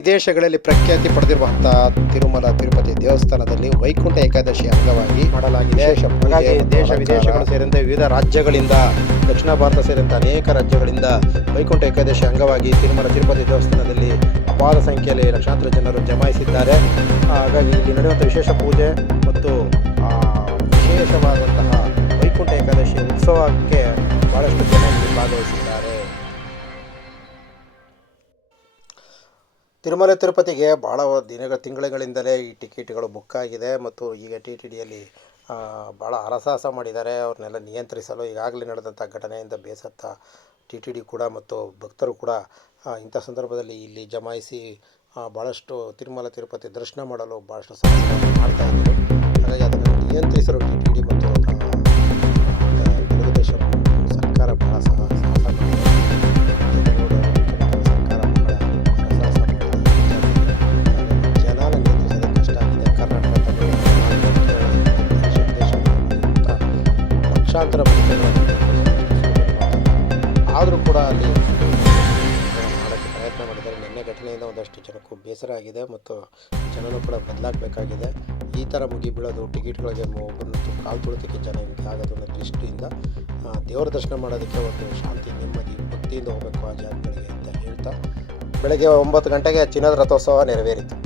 ವಿದೇಶಗಳಲ್ಲಿ ಪ್ರಖ್ಯಾತಿ ಪಡೆದಿರುವಂತಹ ತಿರುಮಲ ತಿರುಪತಿ ದೇವಸ್ಥಾನದಲ್ಲಿ ವೈಕುಂಠ ಏಕಾದಶಿ ಅಂಗವಾಗಿ ಮಾಡಲಾಗಿದೆ. ಹಾಗಾಗಿ ದೇಶ ವಿದೇಶಗಳು ಸೇರಿದಂತೆ ವಿವಿಧ ರಾಜ್ಯಗಳಿಂದ ದಕ್ಷಿಣ ಭಾರತ ಸೇರಿದಂತೆ ಅನೇಕ ರಾಜ್ಯಗಳಿಂದ ವೈಕುಂಠ ಏಕಾದಶಿ ಅಂಗವಾಗಿ ತಿರುಮಲ ತಿರುಪತಿ ದೇವಸ್ಥಾನದಲ್ಲಿ ಅಪಾರ ಸಂಖ್ಯೆಯಲ್ಲಿ ಲಕ್ಷಾಂತರ ಜನರು ಜಮಾಯಿಸಿದ್ದಾರೆ. ಹಾಗಾಗಿ ಇಲ್ಲಿ ನಡೆಯುವಂಥ ವಿಶೇಷ ಪೂಜೆ ಮತ್ತು ವಿಶೇಷವಾದಂತಹ ವೈಕುಂಠ ಏಕಾದಶಿ ಉತ್ಸವಕ್ಕೆ ಬಹಳಷ್ಟು ಜನ ಭಾಗವಹಿಸಿದ್ದಾರೆ. ತಿರುಮಲ ತಿರುಪತಿಗೆ ಭಾಳ ದಿನಗಳ ತಿಂಗಳುಗಳಿಂದಲೇ ಈ ಟಿಕೆಟ್ಗಳು ಬುಕ್ ಆಗಿದೆ ಮತ್ತು ಈಗ ಟಿ ಟಿ ಡಿಯಲ್ಲಿ ಭಾಳ ಹರಸಾಹಸ ಮಾಡಿದ್ದಾರೆ. ಅವ್ರನ್ನೆಲ್ಲ ನಿಯಂತ್ರಿಸಲು ಈಗಾಗಲೇ ನಡೆದಂಥ ಘಟನೆಯಿಂದ ಬೇಸತ್ತ ಟಿ ಟಿ ಡಿ ಕೂಡ ಮತ್ತು ಭಕ್ತರು ಕೂಡ ಇಂಥ ಸಂದರ್ಭದಲ್ಲಿ ಇಲ್ಲಿ ಜಮಾಯಿಸಿ ಭಾಳಷ್ಟು ತಿರುಮಲ ತಿರುಪತಿ ದರ್ಶನ ಮಾಡಲು ಭಾಳಷ್ಟು ಸಹಾಯ ಮಾಡ್ತಾ ಇದ್ದರು. ಹಾಗಾಗಿ ಅದನ್ನು ನಿಯಂತ್ರಿಸಲು ಟಿ ಟಿ ಡಿ ಮತ್ತು ಸರ್ಕಾರ ಭಾಳ ಸಹ ಲಕ್ಷಾಂತರ ಆದರೂ ಕೂಡ ಅಲ್ಲಿ ಮಾಡೋಕ್ಕೆ ಪ್ರಯತ್ನ ಮಾಡಿದ್ದಾರೆ. ನಿನ್ನೆ ಘಟನೆಯಿಂದ ಒಂದಷ್ಟು ಜನಕ್ಕೂ ಬೇಸರ ಆಗಿದೆ ಮತ್ತು ಜನರು ಕೂಡ ಬದಲಾಗಬೇಕಾಗಿದೆ. ಈ ಥರ ಮುಗಿ ಬೀಳೋದು ಟಿಕೆಟ್ಗಳಿಗೆ ಒಬ್ಬರನ್ನು ಕಾಲು ತುಳಿತಕ್ಕೆ ಜನ ಆಗೋದು ಅನ್ನೋ ದೃಷ್ಟಿಯಿಂದ ದೇವರ ದರ್ಶನ ಮಾಡೋದಕ್ಕೆ ಒಂದು ಶಾಂತಿ, ನೆಮ್ಮದಿ, ಭಕ್ತಿಯಿಂದ ಹೋಗಬೇಕು ಆ ಜಾತ್ರೆಗಳಿಗೆ ಅಂತ ಹೇಳ್ತಾ, ಬೆಳಗ್ಗೆ ಒಂಬತ್ತು ಗಂಟೆಗೆ ಚಿನ್ನದ ರಥೋತ್ಸವ ನೆರವೇರಿತು.